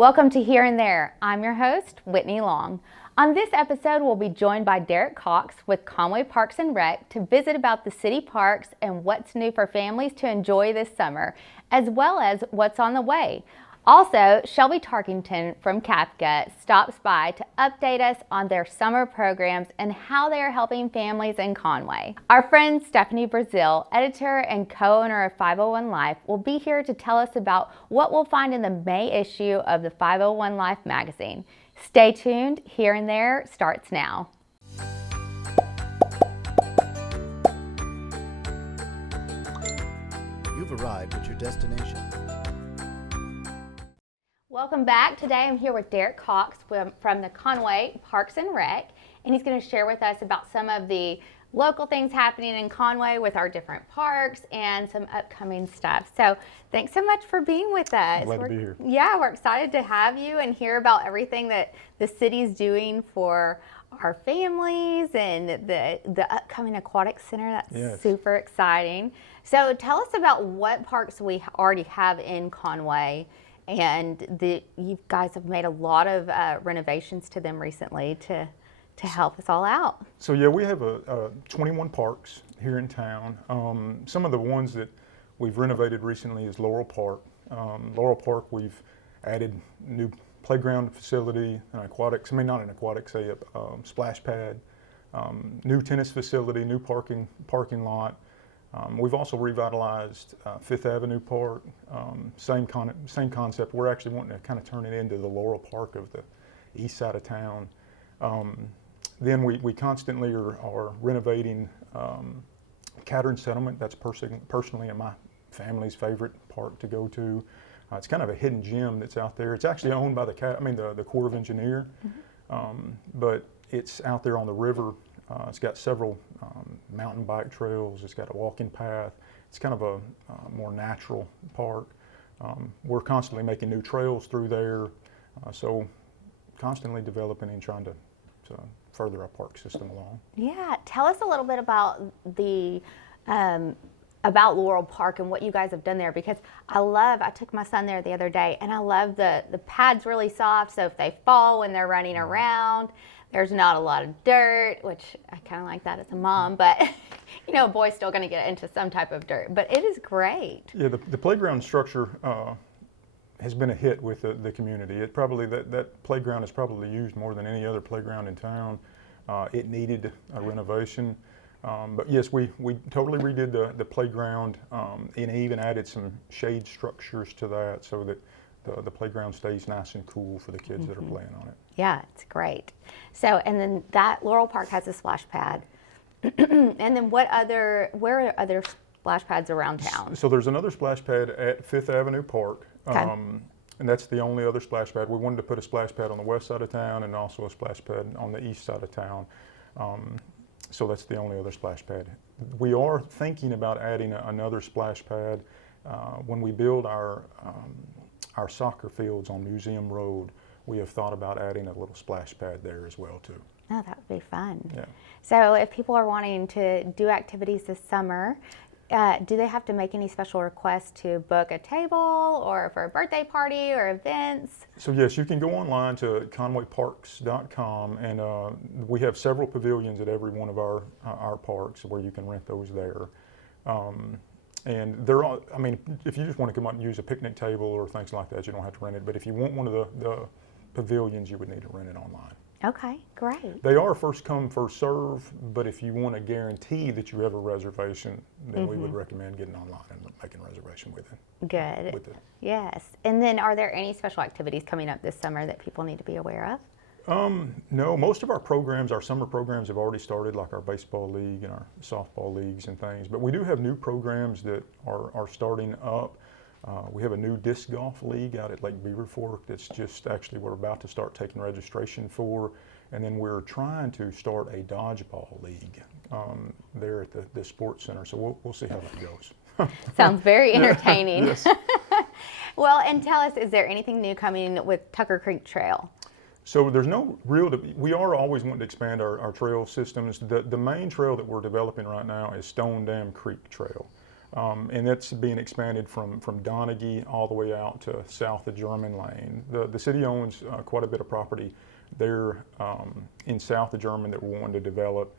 Welcome to Here and There. I'm your host, Whitney Long. On this episode, we'll be joined by Derek Cox with Conway Parks and Rec to visit about the city parks and what's new for families to enjoy this summer, as well as what's on the way. Also, Shelby Tarkington from CAPCA stops by to update us on their summer programs and how they are helping families in Conway. Our friend Stephanie Brazil, editor and co-owner of 501 Life, will be here to tell us about what we'll find in the May issue of the 501 Life magazine. Stay tuned. Here and There starts now. You've arrived at your destination. Welcome back. Today I'm here with Derek Cox from the Conway Parks and Rec, and he's going to share with us about some of the local things happening in Conway with our different parks and some upcoming stuff. So thanks so much for being with us. Glad to be here. Yeah, we're excited to have you and hear about everything that the city's doing for our families and the upcoming aquatic center. That's super exciting. So tell us about what parks we already have in Conway. And you guys have made a lot of renovations to them recently to help us all out. So yeah, we have 21 parks here in town. Some of the ones that we've renovated recently is Laurel Park. Laurel Park, we've added new playground facility, not an aquatics, a splash pad, new tennis facility, new parking lot. We've also revitalized Fifth Avenue Park, same concept. We're actually wanting to kind of turn it into the Laurel Park of the east side of town. Then we constantly are renovating Cattern Settlement. That's personally in my family's favorite park to go to. It's kind of a hidden gem that's out there. It's actually owned by the Corps of Engineers, but it's out there on the river. It's got several mountain bike trails. It's got a walking path. It's kind of a more natural park. We're constantly making new trails through there, so constantly developing and trying to further our park system along. Yeah, tell us a little bit about about Laurel Park and what you guys have done there, because I took my son there the other day, and I love the pad's really soft, so if they fall when they're running around, there's not a lot of dirt, which I kind of like that as a mom, but a boy's still going to get into some type of dirt, but it is great. Yeah, the playground structure has been a hit with the community. That playground is probably used more than any other playground in town. It needed a renovation. But yes, we totally redid the playground and even added some shade structures to that so that the playground stays nice and cool for the kids that are playing on it. Yeah, it's great. So, and then that Laurel Park has a splash pad. And then where are other splash pads around town? So there's another splash pad at Fifth Avenue Park. Okay. And that's the only other splash pad. We wanted to put a splash pad on the west side of town and also a splash pad on the east side of town. So that's the only other splash pad. We are thinking about adding another splash pad when we build our soccer fields on Museum Road. We have thought about adding a little splash pad there as well too. Oh, that would be fun. Yeah. So if people are wanting to do activities this summer, do they have to make any special requests to book a table or for a birthday party or events? So yes, you can go online to conwayparks.com, and we have several pavilions at every one of our parks where you can rent those there. And they're all, if you just want to come out and use a picnic table or things like that, you don't have to rent it. But if you want one of the pavilions, you would need to rent it online. Okay, great. They are first come, first serve, but if you want to guarantee that you have a reservation, then we would recommend getting online and making a reservation with it. Good. Yes. And then are there any special activities coming up this summer that people need to be aware of? No, most of our summer programs have already started, like our baseball league and our softball leagues and things. But we do have new programs that are starting up. We have a new disc golf league out at Lake Beaver Fork that's we're about to start taking registration for. And then we're trying to start a dodgeball league there at the sports center. So we'll see how that goes. Sounds very entertaining. Yes. Well, and tell us, is there anything new coming with Tucker Creek Trail? So there's no we are always wanting to expand our trail systems. The main trail that we're developing right now is Stone Dam Creek Trail. And that's being expanded from Donaghy all the way out to south of German Lane. The city owns quite a bit of property there in south of German that we're wanting to develop.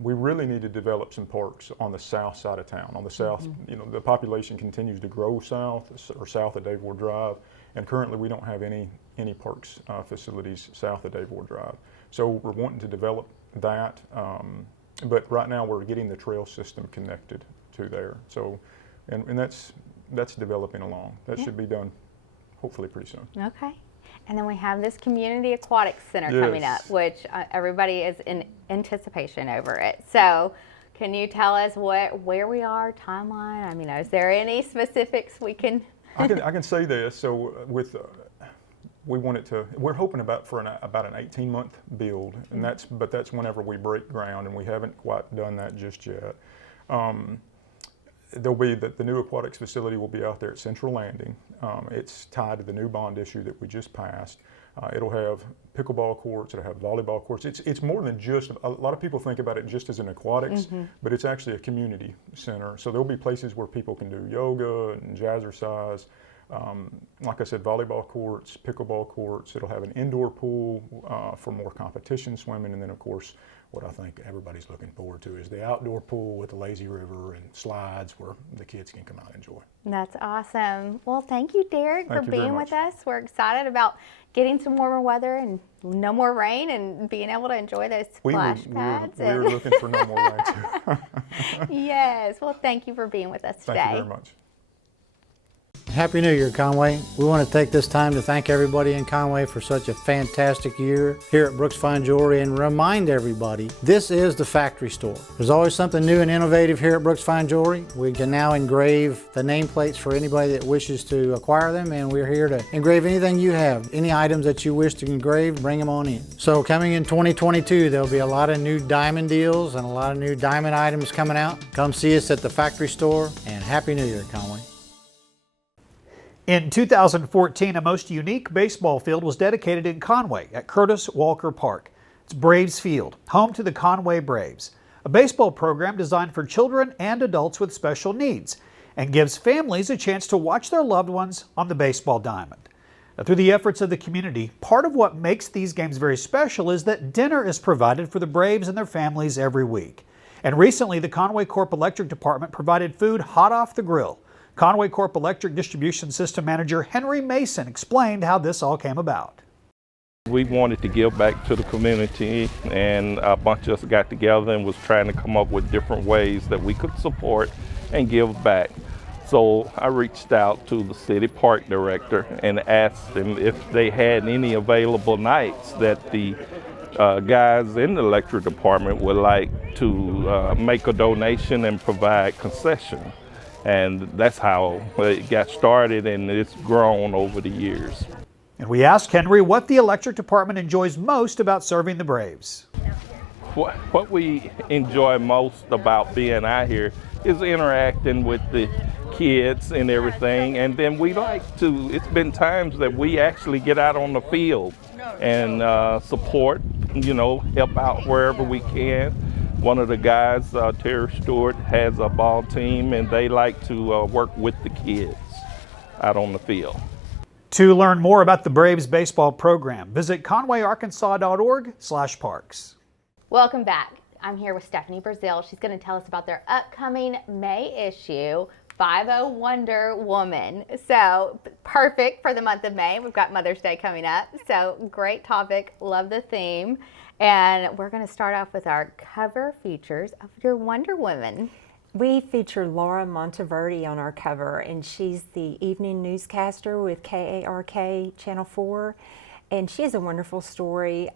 We really need to develop some parks on the south side of town. On the south, the population continues to grow south of Dave Ward Drive, and currently we don't have any parks facilities south of Dave Ward Drive. So we're wanting to develop that, but right now we're getting the trail system connected to there. So, and that's developing along. That should be done hopefully pretty soon. Okay. And then we have this community aquatics center coming up, which everybody is in anticipation over it. So can you tell us where we are, timeline? I mean, is there any specifics we can? I can say this. So with we're hoping about an 18-month build, and that's whenever we break ground, and we haven't quite done that just yet. There'll be the new aquatics facility will be out there at Central Landing. It's tied to the new bond issue that we just passed. It'll have pickleball courts, it'll have volleyball courts. It's more than just, a lot of people think about it just as an aquatics, but it's actually a community center. So there'll be places where people can do yoga and jazzercise. Like I said, volleyball courts, pickleball courts. It'll have an indoor pool for more competition swimming, and then of course, what I think everybody's looking forward to is the outdoor pool with the lazy river and slides where the kids can come out and enjoy. That's awesome. Well, thank you, Derek, for being with us. We're excited about getting some warmer weather and no more rain and being able to enjoy those splash pads. We're looking for no more rain too. Yes. Well, thank you for being with us today. Thank you very much. Happy New Year, Conway. We want to take this time to thank everybody in Conway for such a fantastic year here at Brooks Fine Jewelry and remind everybody this is the factory store. There's always something new and innovative here at Brooks Fine Jewelry. We can now engrave the nameplates for anybody that wishes to acquire them, and we're here to engrave anything you have. Any items that you wish to engrave, bring them on in. So coming in 2022, there'll be a lot of new diamond deals and a lot of new diamond items coming out. Come see us at the factory store, and Happy New Year, Conway. In 2014, a most unique baseball field was dedicated in Conway at Curtis Walker Park. It's Braves Field, home to the Conway Braves, a baseball program designed for children and adults with special needs and gives families a chance to watch their loved ones on the baseball diamond. Now, through the efforts of the community, part of what makes these games very special is that dinner is provided for the Braves and their families every week. And recently, the Conway Corp Electric Department provided food hot off the grill. Conway Corp Electric Distribution System Manager Henry Mason explained how this all came about. We wanted to give back to the community, and a bunch of us got together and was trying to come up with different ways that we could support and give back. So I reached out to the city park director and asked them if they had any available nights that the guys in the electric department would like to make a donation and provide concession. And that's how it got started, and it's grown over the years. And we asked Henry what the electric department enjoys most about serving the Braves. What we enjoy most about being out here is interacting with the kids and everything. And then we like to, it's been times that we actually get out on the field and support, help out wherever we can. One of the guys, Terry Stewart, has a ball team, and they like to work with the kids out on the field. To learn more about the Braves baseball program, visit conwayarkansas.org/parks. Welcome back. I'm here with Stephanie Brazil. She's going to tell us about their upcoming May issue, 50 Wonder Woman. So perfect for the month of May. We've got Mother's Day coming up. So great topic. Love the theme. And we're going to start off with our cover features of your Wonder Woman. We feature Laura Monteverdi on our cover, and she's the evening newscaster with KARK Channel 4. And she has a wonderful story.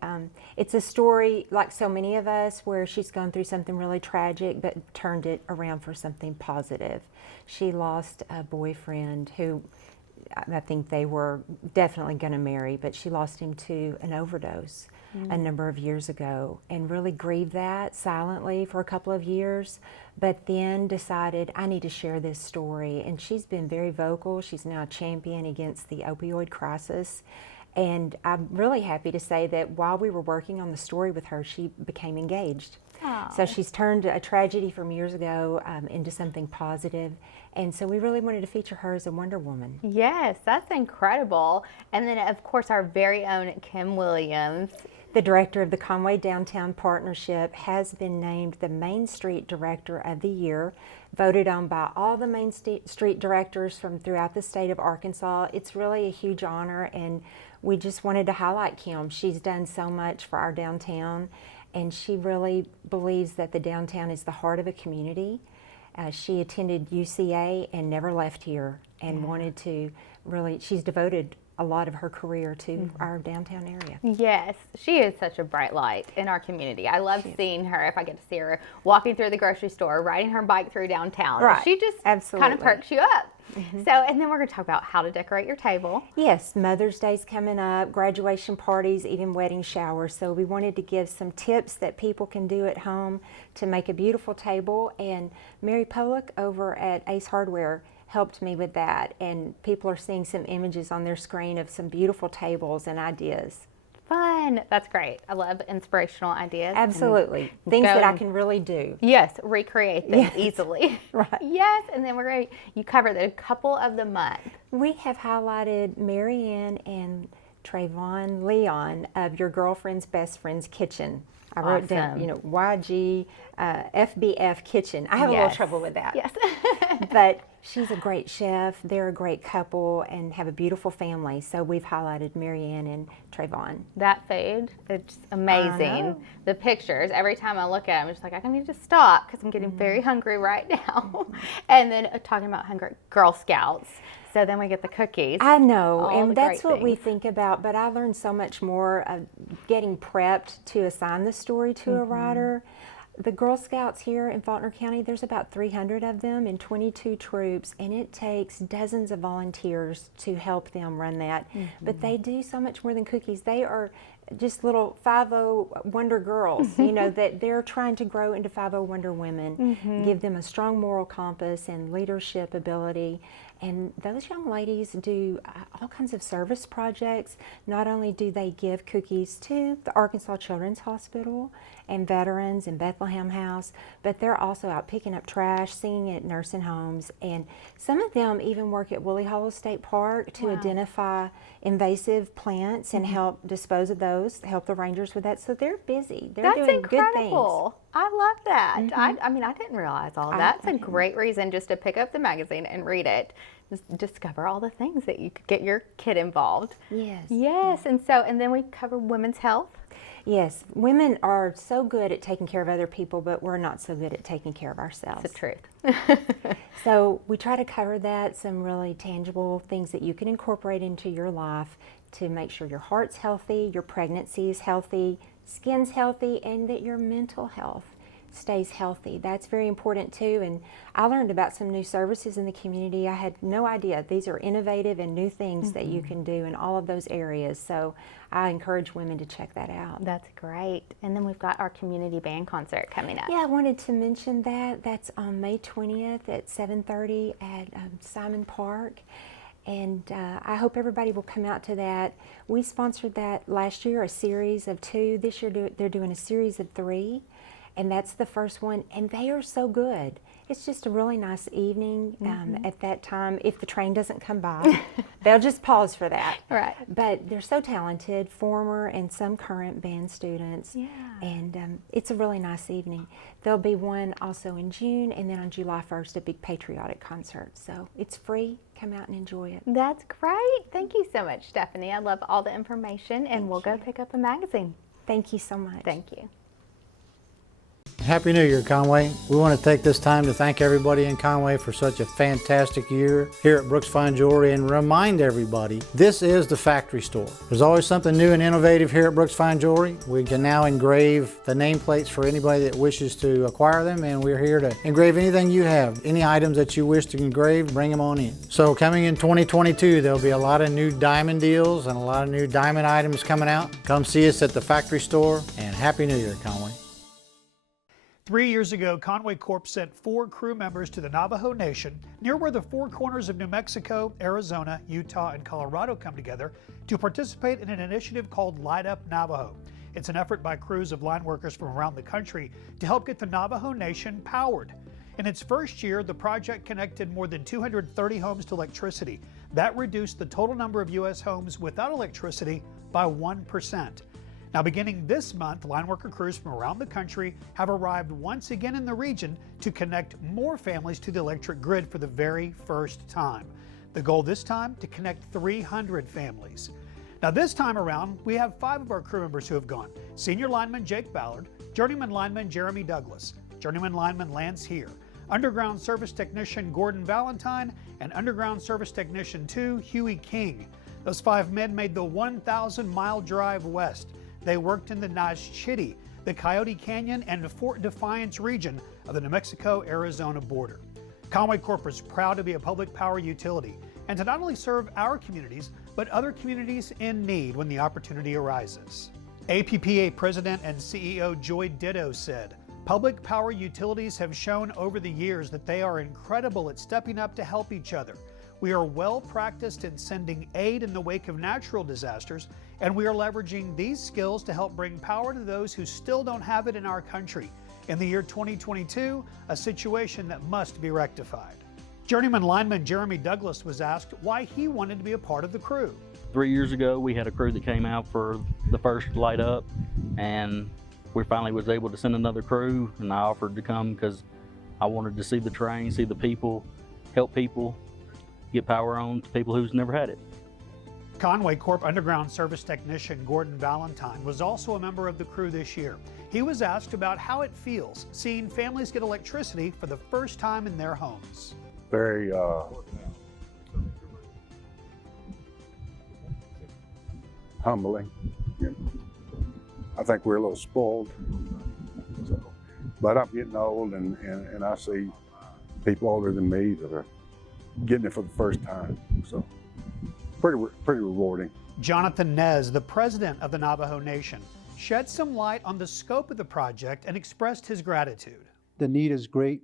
It's a story, like so many of us, where she's gone through something really tragic but turned it around for something positive. She lost a boyfriend who I think they were definitely going to marry, but she lost him to an overdose a number of years ago and really grieved that silently for a couple of years, but then decided, I need to share this story. And she's been very vocal. She's now a champion against the opioid crisis. And I'm really happy to say that while we were working on the story with her, she became engaged. So she's turned a tragedy from years ago into something positive. And so we really wanted to feature her as a Wonder Woman. Yes, that's incredible. And then, of course, our very own Kim Williams. The director of the Conway Downtown Partnership has been named the Main Street Director of the Year, voted on by all the Main Street directors from throughout the state of Arkansas. It's really a huge honor, and we just wanted to highlight Kim. She's done so much for our downtown, and she really believes that the downtown is the heart of a community. She attended UCA and never left here, and wanted to really, she's devoted a lot of her career to our downtown area. Yes, she is such a bright light in our community. I love seeing her, if I get to see her, walking through the grocery store, riding her bike through downtown. Right. She just kind of perks you up. So, and then we're going to talk about how to decorate your table. Yes, Mother's Day's coming up, graduation parties, even wedding showers. So we wanted to give some tips that people can do at home to make a beautiful table. And Mary Pollock over at Ace Hardware helped me with that, and people are seeing some images on their screen of some beautiful tables and ideas. Fun. That's great. I love inspirational ideas. Absolutely. Things that I can really do. Yes, recreate them easily. Right. Yes, and then we're going to, you covered a couple of the month. We have highlighted Mary Ann and Trayvon Leon of Your Girlfriend's Best Friend's Kitchen. I wrote down, YG FBF Kitchen. I have a little trouble with that. Yes. But she's a great chef. They're a great couple and have a beautiful family. So we've highlighted Mary Ann and Trayvon. That food, it's amazing. The pictures, every time I look at them, I'm just like, I need to stop because I'm getting very hungry right now. And then talking about hungry Girl Scouts. So then we get the cookies. I know, and that's what we think about, but I learned so much more of getting prepped to assign the story to a writer. The Girl Scouts here in Faulkner County, there's about 300 of them and 22 troops, and it takes dozens of volunteers to help them run that. But they do so much more than cookies. They are just little 5-0 Wonder Girls, that they're trying to grow into 5-0 Wonder Women, give them a strong moral compass and leadership ability. And those young ladies do all kinds of service projects. Not only do they give cookies to the Arkansas Children's Hospital and veterans and Bethlehem House, but they're also out picking up trash, singing at nursing homes, and some of them even work at Woolly Hollow State Park to identify invasive plants and help dispose of those, help the rangers with that. So they're busy. They're doing good things. I love that. I mean, I didn't realize all of that. That's a great reason just to pick up the magazine and read it. Just discover all the things that you could get your kid involved. Yes. Yes, and then we cover women's health. Yes, women are so good at taking care of other people, but we're not so good at taking care of ourselves. It's the truth. So we try to cover that, some really tangible things that you can incorporate into your life to make sure your heart's healthy, your pregnancy is healthy, skin's healthy, and that your mental health stays healthy. That's very important too. And I learned about some new services in the community. I had no idea. These are innovative and new things that you can do in all of those areas. So I encourage women to check that out. That's great. And then we've got our community band concert coming up. Yeah, I wanted to mention that. That's on May 20th at 7:30 at Simon Park. And I hope everybody will come out to that. We sponsored that last year, a series of 2. This year they're doing a series of 3. And that's the first one, and they are so good. It's just a really nice evening at that time. If the train doesn't come by, they'll just pause for that. Right. But they're so talented, former and some current band students. Yeah. And it's a really nice evening. There'll be one also in June, and then on July 1st, a big patriotic concert. So it's free. Come out and enjoy it. That's great. Thank you so much, Stephanie. I love all the information, and we'll go pick up a magazine. Thank you so much. Thank you. Happy New Year, Conway. We want to take this time to thank everybody in Conway for such a fantastic year here at Brooks Fine Jewelry and remind everybody this is the factory store. There's always something new and innovative here at Brooks Fine Jewelry. We can now engrave the nameplates for anybody that wishes to acquire them, and we're here to engrave anything you have. Any items that you wish to engrave, bring them on in. So coming in 2022, there'll be a lot of new diamond deals and a lot of new diamond items coming out. Come see us at the factory store, and Happy New Year, Conway. 3 years ago, Conway Corp sent 4 crew members to the Navajo Nation, near where the four corners of New Mexico, Arizona, Utah, and Colorado come together, to participate in an initiative called Light Up Navajo. It's an effort by crews of line workers from around the country to help get the Navajo Nation powered. In its first year, the project connected more than 230 homes to electricity. That reduced the total number of U.S. homes without electricity by 1%. Now, beginning this month, line worker crews from around the country have arrived once again in the region to connect more families to the electric grid for the very first time. The goal this time, to connect 300 families. Now, this time around, we have 5 of our crew members who have gone. Senior lineman Jake Ballard, journeyman lineman Jeremy Douglas, journeyman lineman Lance Here, underground service technician Gordon Valentine, and underground service technician 2 Huey King. Those 5 men made the 1,000-mile drive west. They worked in the Nashchitty, the Coyote Canyon, and the Fort Defiance region of the New Mexico-Arizona border. Conway Corp is proud to be a public power utility and to not only serve our communities, but other communities in need when the opportunity arises. APPA President and CEO Joy Ditto said, "Public power utilities have shown over the years that they are incredible at stepping up to help each other. We are well practiced in sending aid in the wake of natural disasters, and we are leveraging these skills to help bring power to those who still don't have it in our country. In the year 2022, a situation that must be rectified." Journeyman lineman Jeremy Douglas was asked why he wanted to be a part of the crew. 3 years ago, we had a crew that came out for the first light up, and we finally was able to send another crew, and I offered to come because I wanted to see the terrain, see the people, help people, get power on to people who's never had it. Conway Corp underground service technician Gordon Valentine was also a member of the crew this year. He was asked about how it feels seeing families get electricity for the first time in their homes. Very humbling. I think we're a little spoiled. But I'm getting old and I see people older than me that are getting it for the first time. So pretty rewarding. Jonathan Nez, the president of the Navajo Nation, shed some light on the scope of the project and expressed his gratitude. The need is great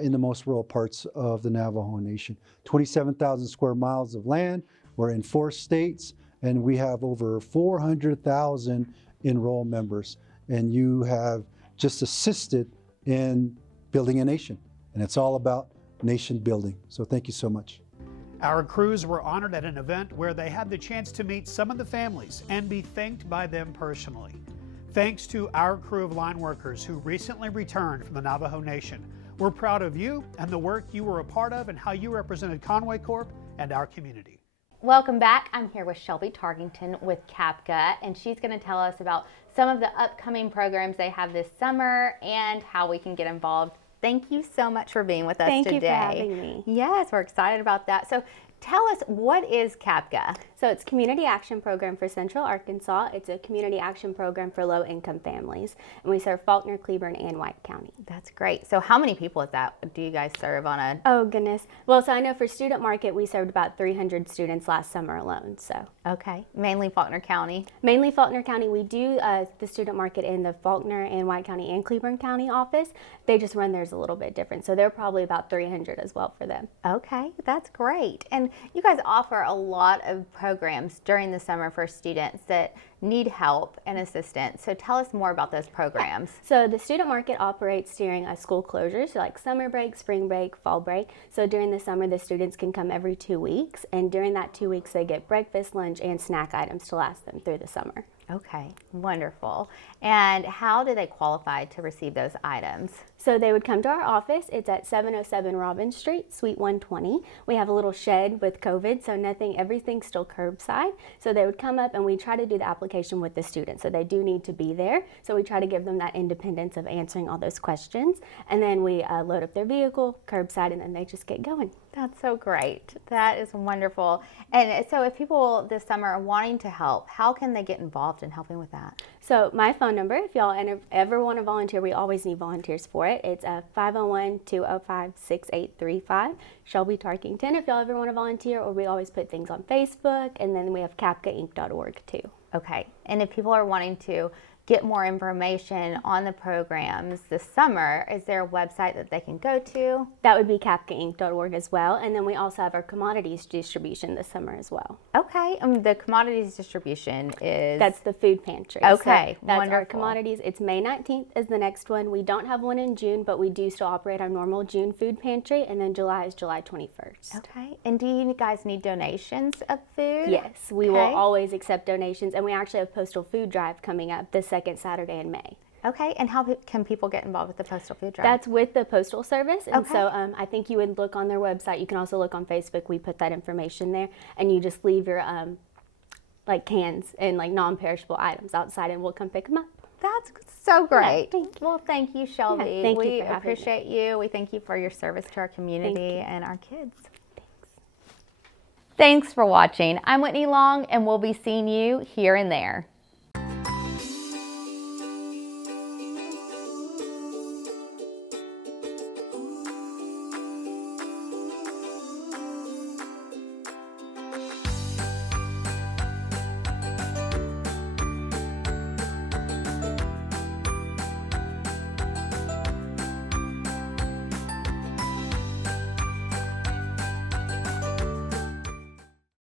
in the most rural parts of the Navajo Nation. 27,000 square miles of land. We're in 4 states, and we have over 400,000 enrolled members. And you have just assisted in building a nation. And it's all about nation building. So thank you so much. Our crews were honored at an event where they had the chance to meet some of the families and be thanked by them personally. Thanks to our crew of line workers who recently returned from the Navajo Nation. We're proud of you and the work you were a part of and how you represented Conway Corp and our community. Welcome back. I'm here with Shelby Tarkington with CAPCA, and she's going to tell us about some of the upcoming programs they have this summer and how we can get involved. Thank you so much for being with us today. Thank you for having me. Yes, we're excited about that. So tell us, what is CAPCA? So it's Community Action Program for Central Arkansas. It's a community action program for low-income families, and we serve Faulkner, Cleburne, and White County. That's great. So how many people is that do you guys serve on a? Oh goodness. Well, so I know for Student Market we served about 300 students last summer alone. So okay, mainly Faulkner County. Mainly Faulkner County. We do the Student Market in the Faulkner and White County and Cleburne County office. They just run theirs a little bit different. So they're probably about 300 as well for them. Okay, that's great. And you guys offer a lot of programs during the summer for students that need help and assistance. So tell us more about those programs. So the Student Market operates during school closures, so like summer break, spring break, fall break. So during the summer, the students can come every 2 weeks, and during that 2 weeks, they get breakfast, lunch, and snack items to last them through the summer. Okay, wonderful. And how do they qualify to receive those items? So they would come to our office. It's at 707 Robbins Street, Suite 120. We have a little shed with COVID, so everything's still curbside. So they would come up and we try to do the application with the students. So they do need to be there. So we try to give them that independence of answering all those questions. And then we load up their vehicle, curbside, and then they just get going. That's so great. That is wonderful. And so if people this summer are wanting to help, how can they get involved in helping with that? So my phone number, if y'all ever want to volunteer, we always need volunteers for it. It's 501-205-6835. Shelby Tarkington, if y'all ever want to volunteer, or we always put things on Facebook, and then we have capcainc.org too. Okay, and if people are wanting to get more information on the programs this summer, is there a website that they can go to? That would be capcainc.org as well. And then we also have our commodities distribution this summer as well. Okay, the commodities distribution is? That's the food pantry. Okay, so that's wonderful. our commodities. It's May 19th is the next one. We don't have one in June, but we do still operate our normal June food pantry. And then July is July 21st. Okay, and do you guys need donations of food? Yes, we will Okay. always accept donations. And we actually have Postal Food Drive coming up this second Saturday in May. Okay, and how can people get involved with the Postal Food Drive? That's with the Postal Service, and Okay. so I think you would look on their website. You can also look on Facebook. We put that information there, and you just leave your like cans and like non-perishable items outside, and we'll come pick them up. That's so great. thank you. Well, thank you, Shelby. Yeah, thank you we for having me. appreciate you. We thank you for your service to our community and our kids. Thanks for watching. I'm Whitney Long, and we'll be seeing you here and there.